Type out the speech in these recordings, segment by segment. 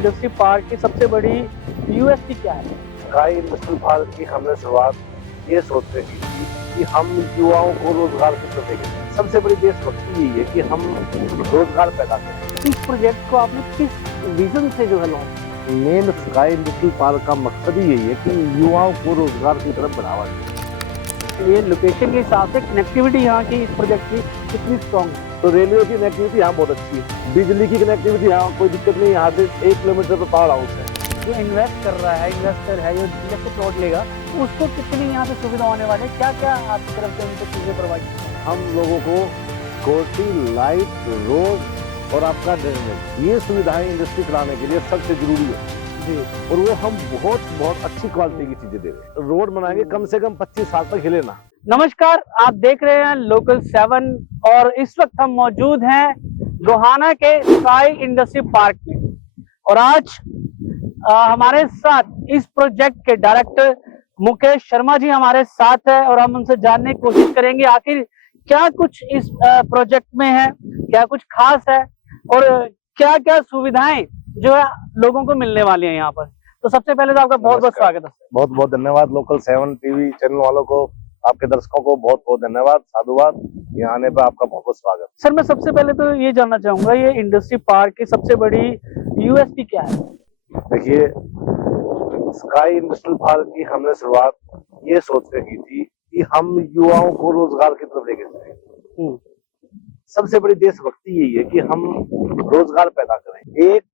Industry park की सबसे बड़ी यूएसपी क्या है? स्काई इंडस्ट्रियल पार्क की हमने शुरुआत ये सोच के की थी कि हम युवाओं को रोजगार की तरफ देखें। सबसे बड़ी देशभक्ति यही है कि हम रोजगार पैदा करें। इस प्रोजेक्ट को आपने किस विजन से जो है लॉन्च किया? मेन स्काई इंडस्ट्रियल पार्क का मकसद ही यही है कि युवाओं को रोजगार की तरफ बढ़ावा दें। ये लोकेशन के हिसाब से कनेक्टिविटी यहाँ की इस प्रोजेक्ट की कितनी स्ट्रॉन्ग है? तो रेलवे की कनेक्टिविटी यहाँ बहुत अच्छी है, बिजली की कनेक्टिविटी यहाँ कोई दिक्कत नहीं। यहाँ से 1 किलोमीटर पर पावर हाउस है। जो इन्वेस्ट कर रहा है, इन्वेस्टर है, जो इलेक्ट्रिक प्लॉट लेगा, तो उसको कितनी यहाँ पे सुविधा होने वाली है? क्या क्या आपकी तरफ से उनको चीजें प्रोवाइड की हैं? हम लोगों को सिक्योरिटी, लाइट, रोड और आपका ड्रेनेज, ये सुविधाएं इंडस्ट्री कराने के लिए सबसे जरूरी है जी। और वो हम बहुत अच्छी क्वालिटी की चीजें दे रहे हैं। रोड बनाएंगे कम से कम 25 साल तक हिले ना। नमस्कार, आप देख रहे हैं लोकल 7 और इस वक्त हम मौजूद हैं गोहाना के स्काई इंडस्ट्री पार्क में और आज हमारे साथ इस प्रोजेक्ट के डायरेक्टर मुकेश शर्मा जी हमारे साथ है और हम उनसे जानने की कोशिश करेंगे आखिर क्या कुछ इस प्रोजेक्ट में है, क्या कुछ खास है और क्या क्या सुविधाएं जो है लोगों को मिलने वाली है यहाँ पर। तो सबसे पहले तो आपका बहुत बहुत स्वागत है। बहुत धन्यवाद लोकल 7 टीवी चैनल वालों को, आपके दर्शकों को बहुत धन्यवाद, साधुवाद। यहाँ आने पर आपका बहुत स्वागत। सर, मैं सबसे पहले तो ये जानना चाहूंगा, ये इंडस्ट्री पार्क की सबसे बड़ी यूएसपी क्या है? देखिए, स्काई इंडस्ट्रियल पार्क की हमने शुरुआत ये सोच के की थी कि हम युवाओं को रोजगार की तरफ लेके जाएं। सबसे बड़ी देशभक्ति यही है कि हम रोजगार पैदा करें। एक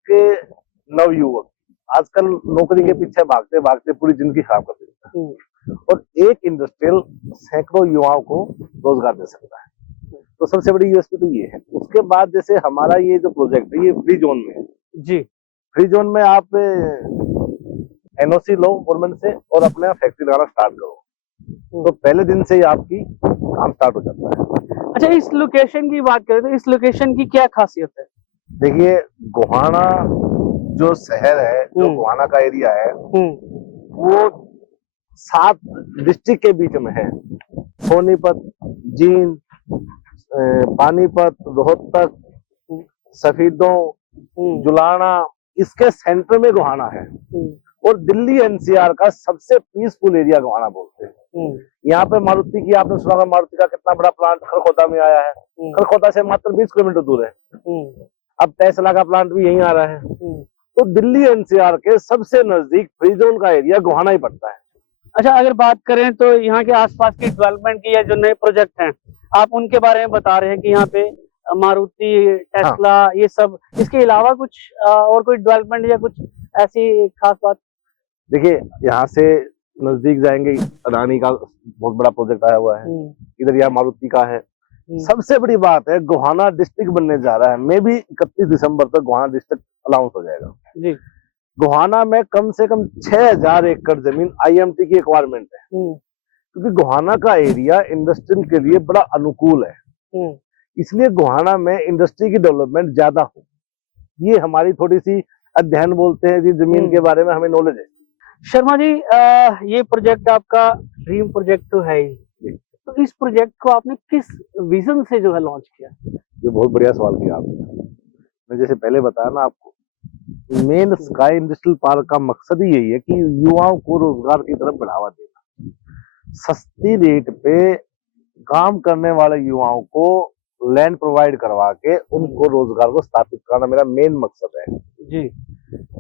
नवयुवक आजकल नौकरी के पीछे भागते भागते पूरी जिंदगी खराब कर देता है और एक इंडस्ट्रियल सैकड़ों युवाओं को रोजगार दे सकता है। तो सबसे बड़ी यूएसपी तो ये है। उसके बाद जैसे हमारा ये जो प्रोजेक्ट है ये फ्री जोन में है जी। फ्री जोन में आप एनओसी लो गवर्नमेंट से और अपने फैक्ट्री लगाना स्टार्ट करो, तो पहले दिन से ही आपकी काम स्टार्ट हो जाता है। अच्छा, इस लोकेशन की बात करें तो इस लोकेशन की क्या खासियत है? देखिए, गोहाना जो शहर है, जो गोहाना का एरिया है, वो 7 डिस्ट्रिक्ट के बीच में है। सोनीपत, जींद, पानीपत, रोहतक, सफीदों, जुलाना, इसके सेंटर में गोहाना है और दिल्ली एनसीआर का सबसे पीसफुल एरिया गोहाना बोलते हैं। यहाँ पे मारुति की आपने सुना, मारुति का कितना बड़ा प्लांट खरखोदा में आया है। खरखोदा से मात्र 20 किलोमीटर दूर है। अब टेस्ला का प्लांट भी यहीं आ रहा है। तो दिल्ली एनसीआर के सबसे नजदीक फ्री जोन का एरिया गोहाना ही पड़ता है। अच्छा, अगर बात करें तो यहाँ के आसपास की डेवलपमेंट की या जो नए प्रोजेक्ट हैं आप उनके बारे में बता रहे हैं कि यहाँ पे मारुति, टेस्ला, ये सब, इसके अलावा कुछ और कोई डेवलपमेंट या कुछ ऐसी खास बात? देखिए, यहाँ से नजदीक जाएंगे, अडानी का बहुत बड़ा प्रोजेक्ट आया हुआ है। इधर यहाँ मारुति का है। सबसे बड़ी बात है, गोहाना डिस्ट्रिक्ट बनने जा रहा है। मे भी 31 दिसंबर तक गोहाना डिस्ट्रिक्ट अनाउंस हो जाएगा जी। गोहाना में कम से कम 6000 एकड़ जमीन आईएमटी की रिक्वायरमेंट है, क्योंकि गोहाना का एरिया इंडस्ट्री के लिए बड़ा अनुकूल है। इसलिए गोहाना में इंडस्ट्री की डेवलपमेंट ज्यादा हो, ये हमारी थोड़ी सी अध्ययन बोलते हैं जी, जमीन के बारे में हमें नॉलेज है। शर्मा जी, ये प्रोजेक्ट आपका ड्रीम प्रोजेक्ट तो है ही, तो इस प्रोजेक्ट को आपने किस विजन से जो है लॉन्च किया? ये बहुत बढ़िया सवाल किया आपने। मैं जैसे पहले बताया ना आपको, मेन स्काई इंडस्ट्रियल पार्क का मकसद ही यही है कि युवाओं को रोजगार की तरफ बढ़ावा देना। सस्ती रेट पे काम करने वाले युवाओं को लैंड प्रोवाइड करवा के उनको रोजगार को स्थापित करना मेरा मेन मकसद है जी।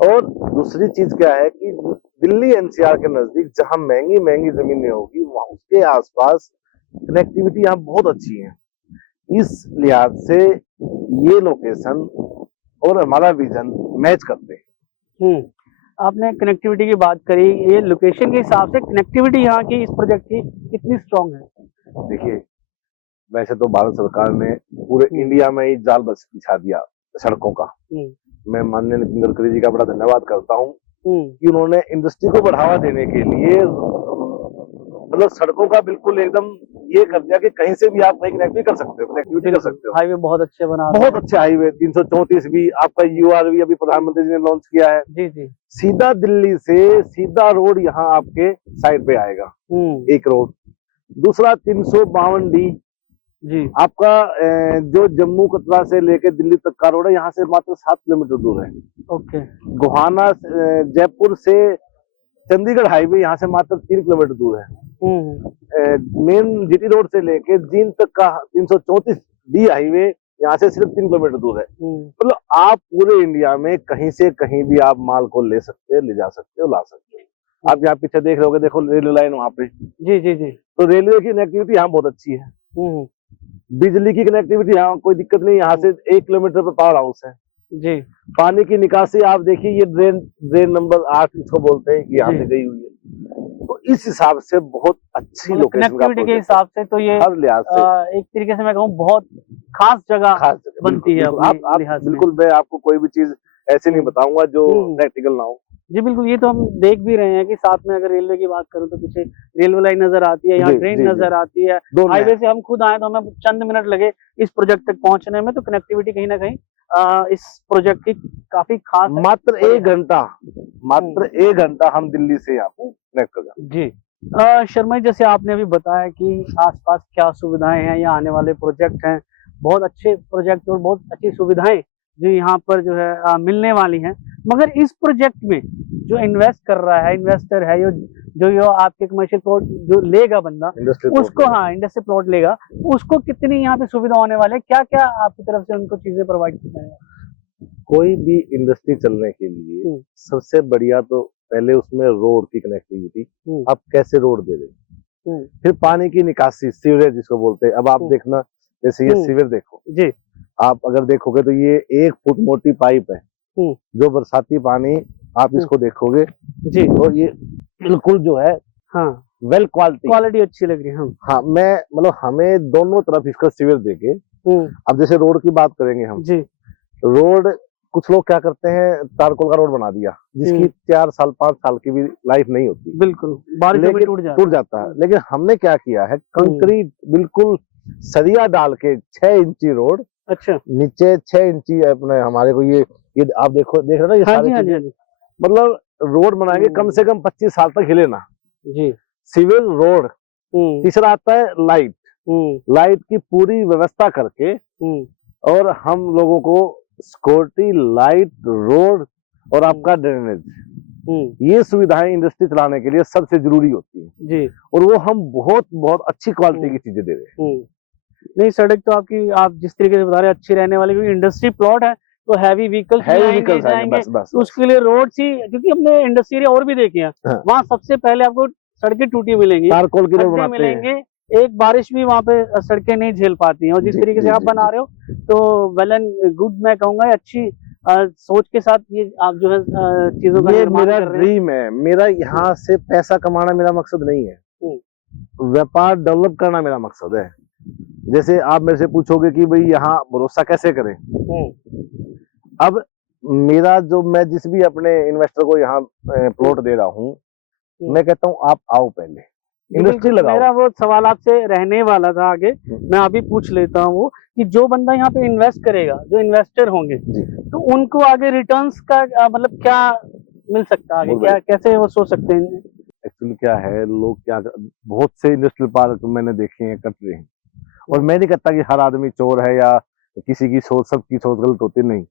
और दूसरी चीज क्या है कि दिल्ली एनसीआर के नजदीक जहां महंगी जमीनें होगी, वहां उसके आसपास कनेक्टिविटी यहाँ बहुत अच्छी है। इस लिहाज से ये लोकेशन और हमारा विजन मैच करते हैं। आपने कनेक्टिविटी की बात करी, ये लोकेशन के हिसाब से कनेक्टिविटी यहाँ की इस प्रोजेक्ट की कितनी स्ट्रॉन्ग है? देखिए, वैसे तो भारत सरकार ने पूरे इंडिया में ही जाल बिछा दिया सड़कों का। मैं माननीय नितिन गडकरी जी का बड़ा धन्यवाद करता हूँ कि उन्होंने इंडस्ट्री को बढ़ावा देने के लिए मतलब सड़कों का बिल्कुल एकदम ये कर दिया कि कहीं से भी आप कहीं कनेक्ट भी कर सकते हो, कनेक्टिविटी कर सकते हो। हाईवे बहुत अच्छे बना, बहुत अच्छे हाईवे 334 भी आपका यूआरवी अभी प्रधानमंत्री जी ने लॉन्च किया है। जी जी। सीधा दिल्ली से सीधा रोड यहाँ आपके साइड पे आएगा, एक रोड। दूसरा 352D जी। आपका जो जम्मू कटरा से लेके दिल्ली तक का रोड है, यहाँ से मात्र 7 किलोमीटर दूर है। ओके। गोहाना जयपुर से चंडीगढ़ हाईवे यहाँ से मात्र 3 किलोमीटर दूर है। मेन जीटी रोड से लेके जींद तक का 334 डी हाईवे यहाँ से सिर्फ 3 किलोमीटर दूर है। मतलब आप पूरे इंडिया में कहीं से कहीं भी आप माल को ले सकते हो, ले जा सकते हो, ला सकते हो। आप यहाँ पीछे देख रहे होगे, देखो रेलवे लाइन वहाँ पे। जी जी जी। तो रेलवे की कनेक्टिविटी यहाँ बहुत अच्छी है। बिजली की कनेक्टिविटी यहाँ कोई दिक्कत नहीं, यहाँ से 1 किलोमीटर पर पावर हाउस है। जी। पानी की निकासी आप देखिए, ये ड्रेन नंबर 8 इसको बोलते हैं, यहाँ से गई हुई है। तो इस हिसाब से बहुत अच्छी लोकेशन कनेक्टिविटी के हिसाब से तो ये हर लिहाज से एक तरीके से मैं कहूँ बहुत खास जगह बनती है। आप बिल्कुल, मैं आपको कोई भी चीज ऐसे नहीं बताऊंगा जो प्रैक्टिकल ना हो। जी बिल्कुल, ये तो हम देख भी रहे हैं कि साथ में अगर रेलवे की बात करूं तो पीछे रेलवे लाइन नजर आती है, यहाँ ट्रेन नजर आती है। हाईवे से हम खुद आए तो हमें चंद मिनट लगे इस प्रोजेक्ट तक पहुंचने में। तो कनेक्टिविटी कहीं ना कहीं इस प्रोजेक्ट की काफी खास है। मात्र 1 घंटा हम दिल्ली से यहाँ पे कनेक्ट कर जाते हैं। जी शर्मा जी, जैसे आपने अभी बताया कि आसपास क्या सुविधाएं हैं, या आने वाले प्रोजेक्ट हैं, बहुत अच्छे प्रोजेक्ट और बहुत अच्छी सुविधाएं जो यहाँ पर जो है मिलने वाली हैं। मगर इस प्रोजेक्ट में जो इन्वेस्ट कर रहा है, इन्वेस्टर है, जो आपके कमर्शियल प्लॉट जो लेगा बंदा, उसको इंडस्ट्री प्लॉट लेगा, तो उसको कितनी यहाँ पे सुविधा होने वाले, क्या क्या आपकी तरफ से उनको चीजें प्रोवाइड की जाएंगी? कोई भी इंडस्ट्री चलने के लिए सबसे बढ़िया तो पहले उसमें रोड की कनेक्टिविटी, आप कैसे रोड दे रहे, फिर पानी की निकासी, सीवरेज जिसको बोलते हैं। अब आप देखना, जैसे ये सीवर देखो जी, आप अगर देखोगे तो ये 1 फुट मोटी पाइप है, जो बरसाती पानी आप इसको देखोगे जी, और ये बिल्कुल जो है वेल क्वालिटी अच्छी लग रही है। हाँ, मैं मतलब हमें दोनों तरफ इसका सीवर देके, अब जैसे रोड की बात करेंगे हम जी, रोड कुछ लोग क्या करते हैं, तारकोल का रोड बना दिया जिसकी 4 साल 5 साल की भी लाइफ नहीं होती, बिल्कुल बारिश में टूट जाता है। लेकिन हमने क्या किया है, कंक्रीट बिल्कुल सरिया डाल के 6 इंची रोड, अच्छा नीचे 6 इंची अपने हमारे को ये आप देख रहे हो ना, ये सारी चीजें मतलब रोड बनाएंगे कम से कम 25 साल तक हिले ना जी। सिविल रोड, तीसरा आता है लाइट की पूरी व्यवस्था करके, और हम लोगों को सिक्योरिटी, लाइट, रोड और आपका ड्रेनेज, ये सुविधाएं इंडस्ट्री चलाने के लिए सबसे जरूरी होती है जी। और वो हम बहुत बहुत अच्छी क्वालिटी की चीजें दे रहे हैं। नहीं, सड़क तो आपकी आप जिस तरीके से बता रहे हैं अच्छी रहने वाली, क्योंकि इंडस्ट्री प्लॉट है तो हैवी व्हीकल जाएंगे, बस। उसके लिए रोड ही, क्योंकि हमने इंडस्ट्री एरिया और भी देखे हैं, वहाँ सबसे पहले आपको सड़कें टूटी मिलेंगी, तारकोल की रोड मिलेंगे, एक बारिश भी वहाँ पे सड़कें नहीं झेल पाती हैं। और जिस तरीके से आप बना रहे हो तो वेल एंड गुड, मैं कहूँगा अच्छी सोच के साथ ये आप जो है चीजों का निर्माण कर रहे हैं। मेरा ड्रीम है, मेरा यहाँ से पैसा कमाना मेरा मकसद नहीं है, व्यापार डेवलप करना मेरा मकसद है। जैसे आप मेरे से पूछोगे कि भाई यहाँ भरोसा कैसे करें, अब मेरा जो, मैं जिस भी अपने इन्वेस्टर को यहाँ प्लॉट दे रहा हूँ, मैं कहता हूँ आप आओ पहले इंडस्ट्री लगाओ। मेरा वो सवाल आपसे रहने वाला था, आगे मैं अभी पूछ लेता हूँ कि जो बंदा यहाँ पे इन्वेस्ट करेगा, जो इन्वेस्टर होंगे, तो उनको आगे रिटर्न्स का मतलब क्या मिल सकता है, आगे क्या कैसे वो सोच सकते हैं? एक्चुअली क्या है, लोग क्या, बहुत से इंडस्ट्रियल पार्क मैंने देखे हैं कट रहे हैं, और मैं नहीं कहता कि हर आदमी चोर है या किसी की सोच, सबकी सोच गलत होती नहीं,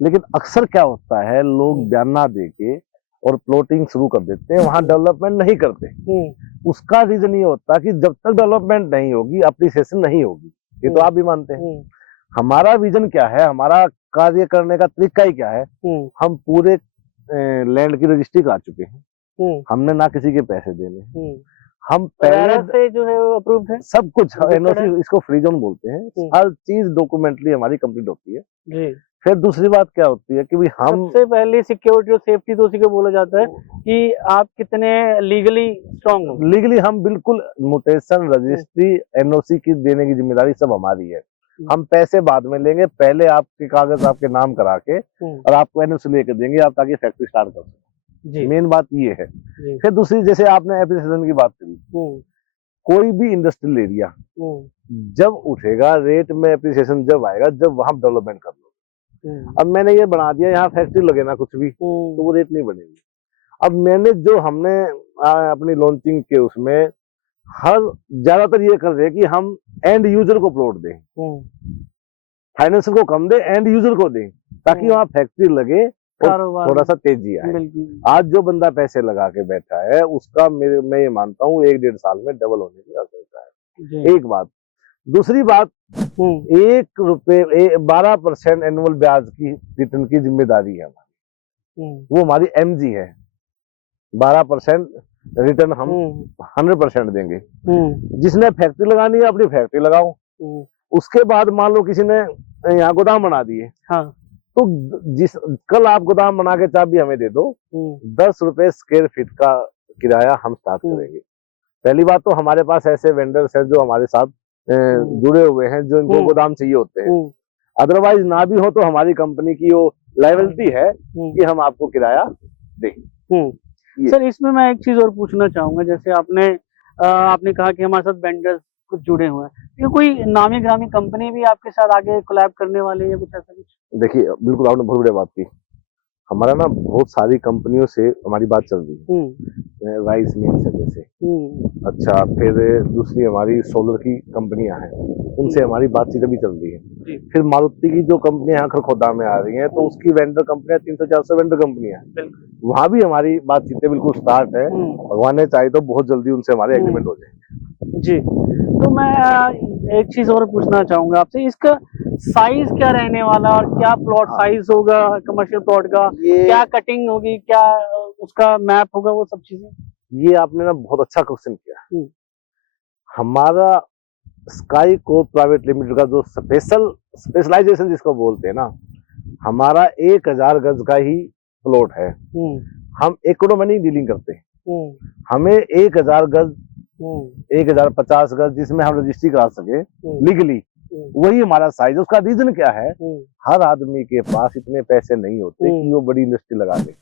लेकिन अक्सर क्या होता है, लोग बयाना देके और प्लॉटिंग शुरू कर देते हैं, वहां डेवलपमेंट नहीं करते। उसका रीजन ये होता है कि जब तक डेवलपमेंट नहीं होगी, अप्रिसिएशन नहीं होगी, ये तो आप भी मानते हैं। हमारा विजन क्या है, हमारा कार्य करने का तरीका ही क्या है, हम पूरे लैंड की रजिस्ट्री करा चुके हैं, हमने ना किसी के पैसे देने, हम पहले से जो है वो अप्रूव्ड है, सब कुछ एनओसी, इसको फ्री जोन बोलते हैं, हर चीज डॉक्यूमेंटली हमारी कंप्लीट होती है जी। फिर दूसरी बात क्या होती है कि भाई हम सबसे पहले सिक्योरिटी और सेफ्टी तो उसी को बोला जाता है कि आप कितने लीगली स्ट्रांग हो। लीगली हम बिल्कुल, म्यूटेशन, रजिस्ट्री, एनओसी की देने की जिम्मेदारी सब हमारी है। हम पैसे बाद में लेंगे, पहले आपके कागज आपके नाम करा के और आपको एनओसी लेकर देंगे, आप ताकि फैक्ट्री स्टार्ट कर सकें। मेन बात ये है। फिर दूसरी, जैसे आपने एप्रिसिएशन की बात करी, कोई भी इंडस्ट्रियल एरिया जब उठेगा, रेट में एप्रिसिएशन जब आएगा, जब वहां डेवलपमेंट कर लो। अब मैंने ये बना दिया, यहाँ फैक्ट्री लगे ना कुछ भी, तो वो रेट नहीं बनेगी। अब मैंने जो हमने अपनी लॉन्चिंग के उसमें हर ज्यादातर ये कर रहे हैं कि हम एंड यूजर को प्लॉट दें, फाइनेंसर को कम दे, एंड यूजर को दें, ताकि वहाँ फैक्ट्री लगे और थोड़ा सा तेजी आए। आज जो बंदा पैसे लगा के बैठा है उसका मैं ये मानता हूँ 1-1.5 साल में डबल होने की आशंका है। एक बात। दूसरी बात, 1 रुपए 12% एनुअल ब्याज की रिटर्न की जिम्मेदारी है हमारी, वो हमारी एमजी है। 12% रिटर्न हम 100% देंगे। जिसने फैक्ट्री लगानी है अपनी फैक्ट्री लगाओ। उसके बाद मान लो किसी ने यहाँ गोदाम बना दिए, हाँ, तो कल आप गोदाम बना के चाबी हमें दे दो, 10 रुपए स्क्वायर फीट का किराया हम स्टार्ट करेंगे। पहली बात तो हमारे पास ऐसे वेंडर्स हैं जो हमारे साथ जुड़े हुए हैं, जो इनको गोदाम चाहिए होते हैं। अदरवाइज ना भी हो तो हमारी कंपनी की वो लायबिलिटी है कि हम आपको किराया दें। सर, इसमें मैं एक चीज और पूछना चाहूंगा, जैसे आपने कहा कि हमारे साथ वेंडर्स कुछ जुड़े हुए हैं, ये कोई नामी ग्रामी कंपनी भी आपके साथ आगे कोलैब करने वाले हैं या कुछ ऐसा कुछ? देखिए, बिल्कुल आपने बहुत बढ़िया बात की। हमारा ना बहुत सारी कंपनियों से हमारी बात चल रही है, राइस मिल्स है जैसे, अच्छा, फिर दूसरी हमारी सोलर की कंपनियां हैं, उनसे हमारी बातचीत अभी चल रही है। फिर मारुति की जो कंपनियां यहाँ खरखोदा में आ रही हैं, तो उसकी वेंडर कंपनियां 300-400 वेंडर कंपनियां हैं, वहां भी हमारी बातचीतें बिल्कुल स्टार्ट है। भगवान ने चाहे तो बहुत जल्दी उनसे हमारे एग्रीमेंट हो जाए। जी, तो मैं एक चीज और पूछना चाहूंगा आपसे, इसका साइज क्या रहने वाला और क्या प्लॉट साइज होगा कमर्शियल प्लॉट का, क्या कटिंग होगी, क्या उसका मैप होगा, वो सब चीजें? ये आपने ना बहुत अच्छा क्वेश्चन किया। हमारा स्काई को प्राइवेट लिमिटेड का जो स्पेशलाइजेशन जिसको बोलते हैं ना, हमारा 1000 गज का ही प्लॉट है। हम एकड़ों में नहीं डीलिंग करते, हमें 1000 गज 1050 गज जिसमें हम रजिस्ट्री करा सके लीगली, वही हमारा साइज है। उसका रीजन क्या है, हर आदमी के पास इतने पैसे नहीं होते कि वो बड़ी इंडस्ट्री लगा ले।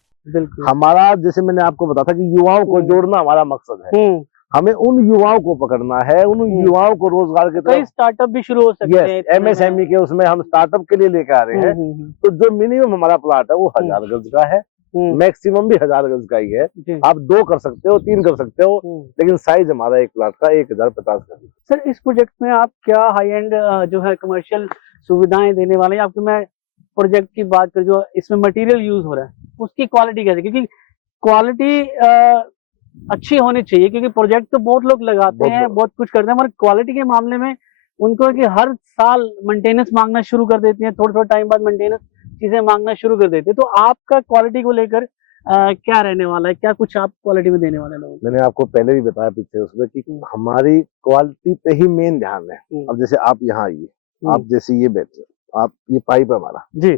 हमारा, जैसे मैंने आपको बताया था कि युवाओं को जोड़ना हमारा मकसद है, हमें उन युवाओं को पकड़ना है, उन युवाओं को रोजगार के कई स्टार्टअप भी शुरू हो सकते हैं, एमएसएमई के उसमें हम स्टार्टअप के लिए लेकर आ रहे हैं। तो जो मिनिमम हमारा प्लाट है वो 1000 गज का है, मैक्सिमम भी 1000 गज का ही है। आप 2 कर सकते हो, 3 कर सकते हो, लेकिन साइज हमारा एक प्लाट का 1050 का। सर, इस प्रोजेक्ट में आप क्या हाई एंड जो है कमर्शियल सुविधाएं देने वाले हैं? आपकी मैं प्रोजेक्ट की बात करूं, जो इसमें मटेरियल यूज हो रहा है उसकी क्वालिटी कैसे, क्योंकि क्वालिटी अच्छी होनी चाहिए, क्योंकि प्रोजेक्ट तो बहुत लोग लगाते हैं, बहुत कुछ करते हैं, मगर क्वालिटी के मामले में उनको कि हर साल मेंटेनेंस मांगना शुरू कर देती है, थोड़ा थोड़ा टाइम बाद मेंटेनेंस चीजें मांगना शुरू कर देते हैं। तो आपका क्वालिटी को लेकर क्या रहने वाला है, क्या कुछ आप क्वालिटी में देने वाले लोग? मैंने आपको पहले भी बताया पीछे उसमें कि हमारी क्वालिटी पे ही मेन ध्यान है। अब जैसे आप यहाँ आइए, आप जैसे ये बैठे, आप ये पाइप है हमारा जी,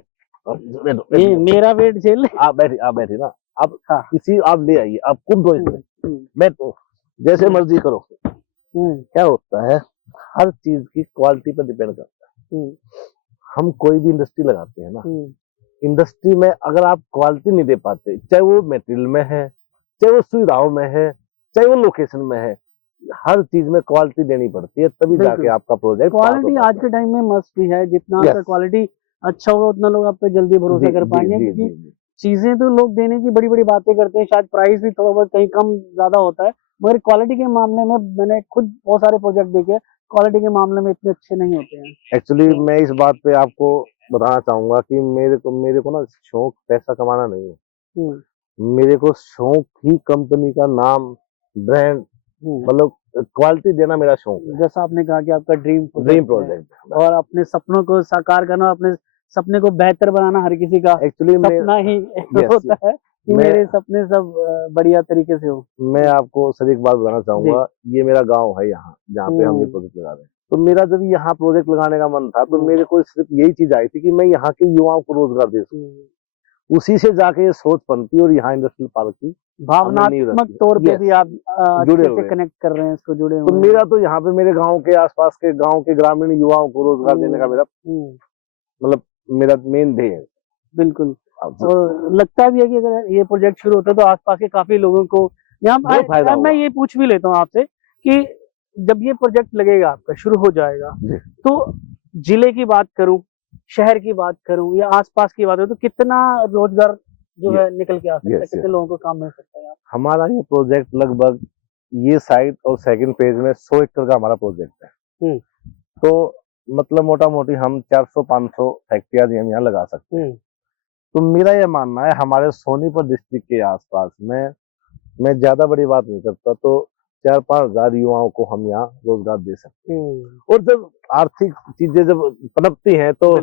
ये मेरा वेट झेल, आप बैठे ना, आप किसी आप ले आइए, आप खुद दो इसमें, मैं तो जैसे मर्जी करो। क्या होता है, हर चीज की क्वालिटी पर डिपेंड करता है। हम कोई भी इंडस्ट्री लगाते हैं ना, इंडस्ट्री में अगर आप क्वालिटी नहीं दे पाते, चाहे वो मटेरियल में है, चाहे वो सुविधाओं में है, चाहे वो लोकेशन में है, हर चीज में क्वालिटी देनी पड़ती है, तभी जाके आपका प्रोजेक्ट। क्वालिटी आज के टाइम में मस्ट भी है, जितना आपका क्वालिटी अच्छा होगा उतना लोग आप पे जल्दी भरोसा कर पाएंगे, क्योंकि चीजें तो लोग देने की बड़ी बड़ी बातें करते हैं, शायद प्राइस भी थोड़ा बहुत कहीं कम ज्यादा होता है, मगर क्वालिटी के मामले में मैंने खुद बहुत सारे प्रोजेक्ट देखे, क्वालिटी के मामले में इतने अच्छे नहीं होते हैं। एक्चुअली मैं इस बात पे आपको बताना चाहूंगा कि मेरे को ना शौक पैसा कमाना नहीं है, मेरे को शौक ही कंपनी का नाम, ब्रांड, मतलब क्वालिटी देना मेरा शौक है। जैसा आपने कहा कि आपका ड्रीम प्रोजेक्ट और अपने सपनों को साकार करना, अपने सपने को बेहतर बनाना हर किसी का एक्चुअली सपना ही होता है कि मेरे सपने सब बढ़िया तरीके से हो। मैं आपको सर एक बात बताना चाहूंगा, ये मेरा गांव है यहाँ जहाँ पे हम ये प्रोजेक्ट लगा रहे हैं। तो मेरा जब यहाँ प्रोजेक्ट लगाने का मन था, तो मेरे को सिर्फ यही चीज आई थी कि मैं यहाँ के युवाओं को रोजगार दे सकूं। उसी से जाके ये सोच बनती और यहाँ इंडस्ट्रियल पार्क की भावनात्मक तौर पे भी आप जुड़े से कनेक्ट कर रहे हैं, इसको जुड़े हुए। तो मेरा तो यहाँ पे मेरे गाँव के आसपास के गाँव के ग्रामीण युवाओं को रोजगार देने का मेरा मतलब मेरा मेन ध्येय है। बिल्कुल, और लगता भी है कि अगर ये प्रोजेक्ट शुरू होता है तो आसपास के काफी लोगों को यहाँ मैं ये पूछ भी लेता हूँ आपसे कि जब ये प्रोजेक्ट लगेगा आपका शुरू हो जाएगा, तो जिले की बात करूं, शहर की बात करूं या आसपास की बात करूं, तो कितना रोजगार जो है निकल के आ सकता है, कितने लोगों को काम मिल सकता है? हमारा ये प्रोजेक्ट लगभग ये साइट और सेकंड फेज में 100 एकड़ का हमारा प्रोजेक्ट है। तो मतलब मोटा मोटी हम 400-500 फैक्ट्रियां हम यहाँ लगा सकते हैं। तो मेरा ये मानना है हमारे सोनीपत डिस्ट्रिक्ट के आसपास में, मैं ज्यादा बड़ी बात नहीं करता, तो 4-5 हजार युवाओं को हम यहाँ रोजगार दे सकते हैं। और जब आर्थिक चीजें जब पनपती हैं तो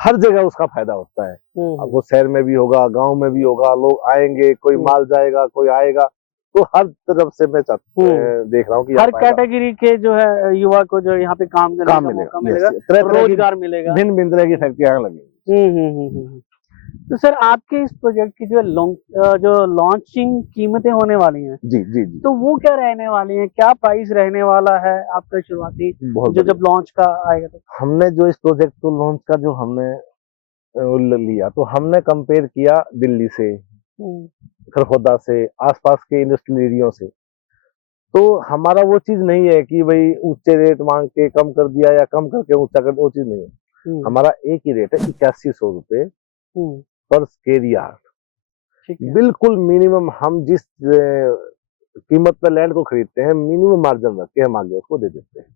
हर जगह उसका फायदा होता है। अब वो शहर में भी होगा, गांव में भी होगा, लोग आएंगे, कोई माल जाएगा, कोई आएगा, तो हर तरफ से मैं देख रहा हूँ कि हर कैटेगरी के जो है युवा को जो यहाँ पे काम करने का मौका मिलेगा, रोजगार मिलेगा, भिन्न भिन्न तरह की फैक्ट्रियां लगेंगी। तो सर आपके इस प्रोजेक्ट की जो लॉन्चिंग कीमतें होने वाली हैं, जी जी जी, तो वो क्या रहने वाली हैं, क्या प्राइस रहने वाला है आपका शुरुआती जो जब लॉन्च का आएगा? तो हमने जो इस प्रोजेक्ट को लॉन्च का जो हमने लिया, तो हमने कंपेयर किया दिल्ली से, खरखोदा से, आसपास के इंडस्ट्रियल एरिया से। तो हमारा वो चीज नहीं है कि भाई ऊंचे रेट मांग के कम कर दिया या कम करके ऊंचा कर दिया, वो चीज नहीं है। हमारा एक ही रेट है, 8100 रुपए पर स्क्वायर यार्ड। बिल्कुल मिनिमम, हम जिस कीमत पर लैंड को खरीदते हैं मिनिमम मार्जिन रख के हम आगे उसको दे देते हैं।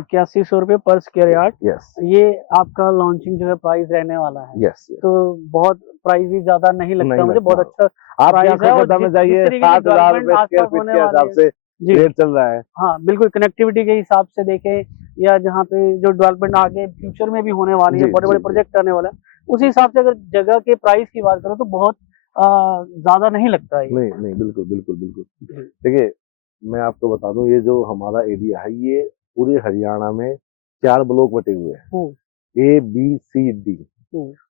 8100 रुपए पर स्क्वायर यार्ड। यस, ये आपका लॉन्चिंग जो है प्राइस रहने वाला है। यस, तो बहुत प्राइस भी ज्यादा नहीं लगता मुझे, बहुत अच्छा आप खरखोदा में जाइए, 7000 रुपए स्क्वायर फीट के हिसाब से रेट चल रहा है। हाँ बिल्कुल, कनेक्टिविटी के हिसाब से देखें या जहाँ पे जो डेवलपमेंट आगे फ्यूचर में भी होने वाली है, बड़े बड़े प्रोजेक्ट आने वाला है, उस हिसाब से अगर जगह के प्राइस की बात करो तो बहुत ज्यादा नहीं लगता है। नहीं नहीं, बिल्कुल बिल्कुल बिल्कुल। देखिए मैं आपको बता दूं, ये जो हमारा एरिया है ये पूरे हरियाणा में 4 ब्लॉक बटे हुए हैं, ABCD।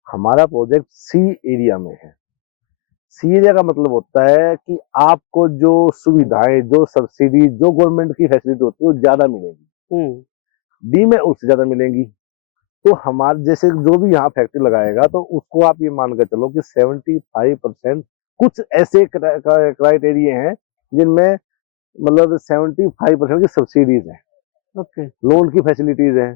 हमारा प्रोजेक्ट C एरिया में है। C एरिया का मतलब होता है कि आपको जो सुविधाएं, जो सब्सिडी, जो गवर्नमेंट की फैसिलिटी होती है वो ज्यादा मिलेगी। D में उससे ज्यादा मिलेंगी। तो हमारे जैसे जो भी यहाँ फैक्ट्री लगाएगा तो उसको आप ये मान कर चलो कि 75% कुछ ऐसे क्राइटेरिया हैं जिनमें मतलब 75% की सब्सिडीज हैं, लोन की फैसिलिटीज हैं,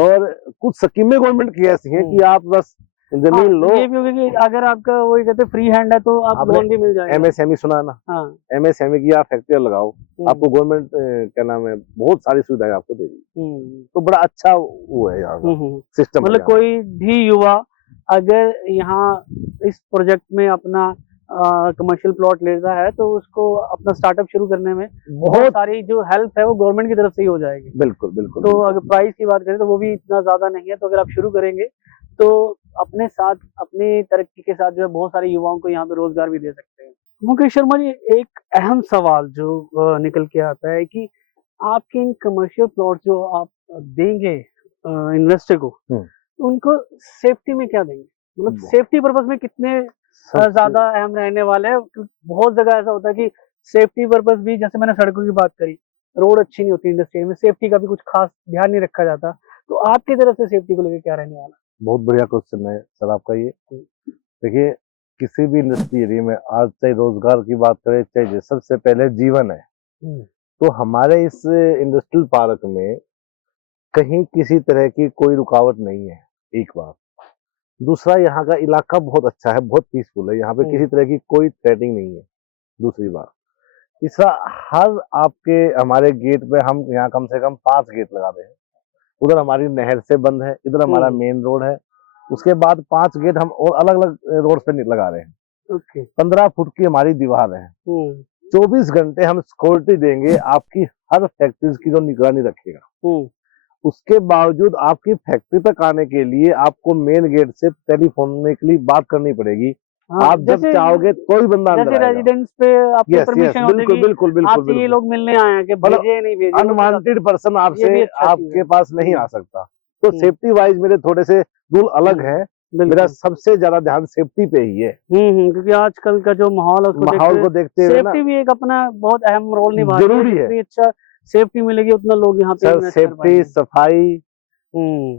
और कुछ स्कीमें गवर्नमेंट की ऐसी हैं कि आप बस जमीन लो। ये भी होगा कि अगर आपका वही कहते फ्री हैंड है तो आप लोन भी मिल जाएगा। MSME सुना ना? हाँ। MSME की आप फैक्ट्री लगाओ, आपको गवर्नमेंट क्या नाम है बहुत सारी सुविधाएं आपको देगी। तो बड़ा अच्छा वो है यहाँ का सिस्टम। मतलब कोई भी युवा अगर यहाँ इस प्रोजेक्ट में अपना कमर्शियल प्लॉट लेता है तो उसको अपना स्टार्टअप शुरू करने में बहुत सारी जो हेल्प है वो गवर्नमेंट की तरफ से ही हो जाएगी। बिल्कुल बिल्कुल। तो अगर प्राइस की बात करें तो वो भी इतना ज्यादा नहीं है, तो अगर आप शुरू करेंगे तो अपने साथ अपनी तरक्की के साथ जो है बहुत सारे युवाओं को यहाँ पे रोजगार भी दे सकते हैं। मुकेश शर्मा जी, एक अहम सवाल जो निकल के आता है कि आपके इन कमर्शियल प्लॉट जो आप देंगे इन्वेस्टर को, उनको सेफ्टी में क्या देंगे? मतलब सेफ्टी पर्पज में कितने ज्यादा अहम रहने वाले हैं? बहुत जगह ऐसा होता है कि सेफ्टी पर्पज भी, जैसे मैंने सड़कों की बात करी, रोड अच्छी नहीं होती इंडस्ट्री में, सेफ्टी का भी कुछ खास ध्यान नहीं रखा जाता, तो आपकी तरफ से सेफ्टी को लेकर क्या रहने वाला? बहुत बढ़िया क्वेश्चन है सर आपका ये। देखिए किसी भी इंडस्ट्री एरिया में आज चाहे रोजगार की बात करें चाहे सबसे पहले जीवन है। तो हमारे इस इंडस्ट्रियल पार्क में कहीं किसी तरह की कोई रुकावट नहीं है, एक बात। दूसरा, यहाँ का इलाका बहुत अच्छा है, बहुत पीसफुल है, यहाँ पे किसी तरह की कोई थ्रेटिंग नहीं है, दूसरी बात। तीसरा, हर आपके हमारे गेट पे हम यहाँ कम से कम 5 गेट लगा रहे हैं। उधर हमारी नहर से बंद है, इधर हमारा मेन रोड है, उसके बाद 5 गेट हम और अलग अलग रोड पे लगा रहे हैं। 15 फुट की हमारी दीवार है। 24 घंटे हम सिक्योरिटी देंगे, आपकी हर फैक्ट्री की जो निगरानी रखेगा। उसके बावजूद आपकी फैक्ट्री तक आने के लिए आपको मेन गेट से टेलीफोन के लिए बात करनी पड़ेगी। आप जब चाहोगे कोई बंदा अंदर आएगा। रेजिडेंस पे आपको परमिशन होगी, बिल्कुल बिल्कुल बिल्कुल। ये लोग मिलने आए हैं कि भेजे नहीं भेजे, अनवांटेड पर्सन आपसे आपके पास नहीं आ सकता। तो सेफ्टी वाइज मेरे थोड़े से रूल अलग है। मेरा सबसे ज्यादा ध्यान सेफ्टी पे ही है। क्योंकि आजकल का जो माहौल को देखते हुए सेफ्टी भी एक अपना बहुत अहम रोल निभा रही है। जरूरी है। अच्छा सेफ्टी मिलेगी उतना लोग यहाँ पे सेफ्टी, सफाई,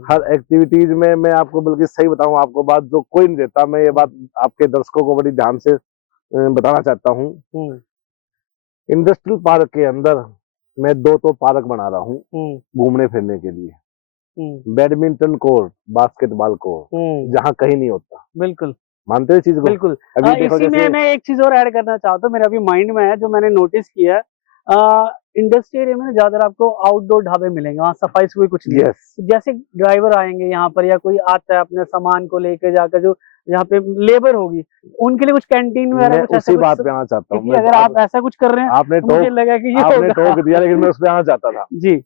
हर एक्टिविटीज में मैं आपको बल्कि सही बताऊं, आपको बात जो कोई नहीं देता, मैं ये बात आपके दर्शकों को बड़ी ध्यान से बताना चाहता हूं। इंडस्ट्रियल पार्क के अंदर मैं 2 तो पार्क बना रहा हूं घूमने फिरने के लिए। बैडमिंटन कोर्ट, बास्केटबॉल कोर्ट, जहाँ कहीं नहीं होता। बिल्कुल मानते हो चीज को? बिल्कुल। इसी में मैं एक चीज और ऐड करना चाहता हूँ, मेरा अभी माइंड में है जो मैंने नोटिस किया है। इंडस्ट्री एरिया में ना ज्यादातर आपको आउटडोर ढाबे मिलेंगे, वहाँ सफाई से कुछ नहीं है। यस, जैसे ड्राइवर आएंगे यहाँ पर या कोई आता है अपने सामान को लेके जाकर, जो यहाँ पे लेबर होगी उनके लिए कुछ कैंटीन वगैरह मैं कुछ ऐसा उसी कुछ, बात पे आना चाहता हूँ। क्योंकि अगर आप ऐसा कुछ कर रहे हैं आपने तो मुझे लगा कि ये आपने होगा। टोक दिया, लेकिन मैं उस पे आना चाहता था। जी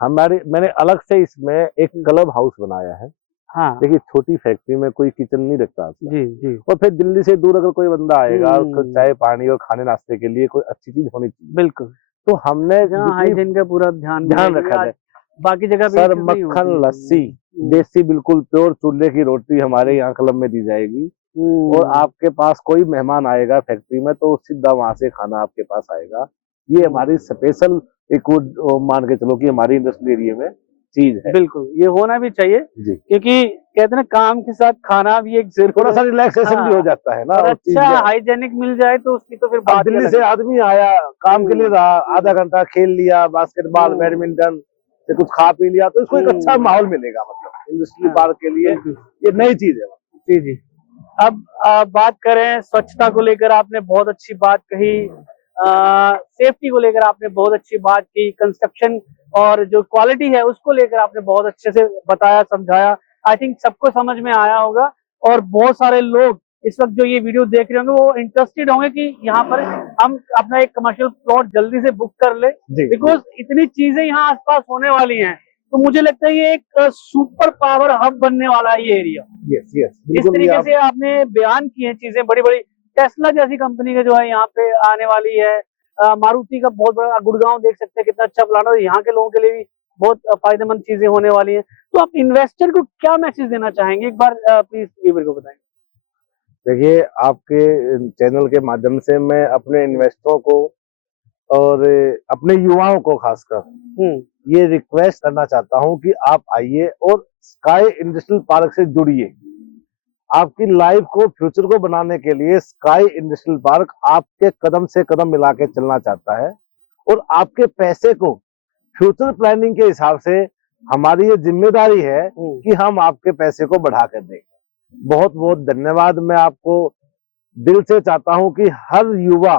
मैंने अलग से इसमें एक क्लब हाउस बनाया है। हाँ देखिए, छोटी फैक्ट्री में कोई किचन नहीं रखता आता। जी जी और फिर दिल्ली से दूर अगर कोई बंदा आएगा, उसको हम्म। चाय पानी और खाने नाश्ते के लिए कोई अच्छी चीज होनी चाहिए। बिल्कुल, तो हमने जहाँ जितनी हाइजीन का पूरा ध्यान रखा आज है, बाकी जगह पे सर ये चीज़ नहीं मक्खन होती। लस्सी देसी बिल्कुल प्योर चूल्हे की रोटी हमारे यहाँ क्लब में दी जाएगी। और आपके पास कोई मेहमान आएगा फैक्ट्री में तो सीधा वहां से खाना आपके पास आएगा। ये हमारी स्पेशल एक वो मान के चलो कि हमारी इंडस्ट्रियल एरिया में चीज है। बिल्कुल, ये होना भी चाहिए, जी, क्योंकि कहते हैं ना काम के साथ खाना भी एक जरूर थोड़ा सा रिलैक्सेशन हाँ, भी हो जाता है ना। और उस चीज अच्छा में हाइजेनिक मिल जाए तो उसकी तो फिर अब बात ही दिल्ली अलग से है। आदमी आया, काम के लिए रहा, आधा घंटा खेल लिया, बास्केटबॉल बैडमिंटन से कुछ खा पी लिया, तो इसको एक अच्छा माहौल मिलेगा। मतलब इंडस्ट्रियल पार्क के लिए ये नई चीज है। जी जी। अब बात करें स्वच्छता को लेकर, आपने बहुत अच्छी बात कही, सेफ्टी को लेकर आपने बहुत अच्छी बात की, कंस्ट्रक्शन और जो क्वालिटी है उसको लेकर आपने बहुत अच्छे से बताया, समझाया। आई थिंक सबको समझ में आया होगा, और बहुत सारे लोग इस वक्त जो ये वीडियो देख रहे होंगे वो इंटरेस्टेड होंगे कि यहाँ पर हम अपना एक कमर्शियल प्लॉट जल्दी से बुक कर ले, बिकॉज इतनी चीजें यहाँ आसपास होने वाली हैं। तो मुझे लगता है ये एक सुपर पावर हब बनने वाला है ये एरिया। यस यस, इस तरीके से आपने बयान की है चीजें, बड़ी बड़ी टेस्ला जैसी कंपनी के जो है यहाँ पे आने वाली है, मारुति का बहुत बड़ा, गुड़गांव देख सकते हैं कितना अच्छा प्लान है, यहाँ के लोगों के लिए भी बहुत फायदेमंद चीजें होने वाली हैं। तो आप इन्वेस्टर को क्या मैसेज देना चाहेंगे, एक बार प्लीज व्यूअर को बताएं। देखिए, आपके चैनल के माध्यम से मैं अपने इन्वेस्टरों को और अपने युवाओं को खासकर ये रिक्वेस्ट करना चाहता हूं कि आप आइए और स्काई इंडस्ट्रियल पार्क से जुड़िए। आपकी लाइफ को, फ्यूचर को बनाने के लिए स्काई इंडस्ट्रियल पार्क आपके कदम से कदम मिला के चलना चाहता है। और आपके पैसे को फ्यूचर प्लानिंग के हिसाब से हमारी ये जिम्मेदारी है कि हम आपके पैसे को बढ़ा कर दें। बहुत बहुत धन्यवाद। मैं आपको दिल से चाहता हूं कि हर युवा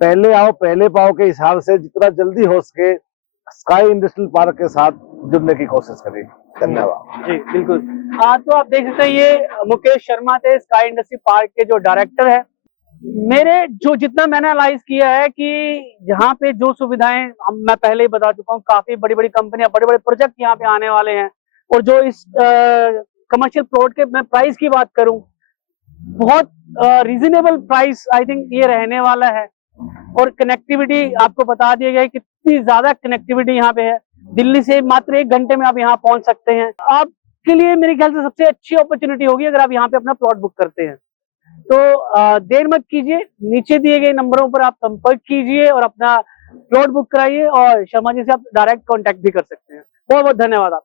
पहले आओ पहले पाओ के हिसाब से जितना जल्दी हो सके स्काई इंडस्ट्रियल पार्क के साथ जुड़ने की कोशिश करें। धन्यवाद जी बिल्कुल। तो आप देख सकते हैं ये मुकेश शर्मा थे, स्काई इंडस्ट्री पार्क के जो डायरेक्टर है। मेरे जो जितना मैंने एनालाइज किया है कि यहाँ पे जो सुविधाएं मैं पहले ही बता चुका हूँ, काफी बड़ी बड़ी कंपनियां, बड़े बड़े प्रोजेक्ट यहाँ पे आने वाले हैं। और जो इस कमर्शियल प्लॉट के मैं प्राइस की बात करूं, बहुत रीजनेबल प्राइस आई थिंक ये रहने वाला है। और कनेक्टिविटी आपको बता दिया गया है, कितनी ज्यादा कनेक्टिविटी यहाँ पे है। दिल्ली से मात्र 1 घंटे में आप यहाँ पहुंच सकते हैं। आपके लिए मेरे ख्याल से सबसे अच्छी अपॉर्चुनिटी होगी अगर आप यहाँ पे अपना प्लॉट बुक करते हैं। तो देर मत कीजिए, नीचे दिए गए नंबरों पर आप संपर्क कीजिए और अपना प्लॉट बुक कराइए, और शर्मा जी से आप डायरेक्ट कांटेक्ट भी कर सकते हैं। बहुत बहुत धन्यवाद आप।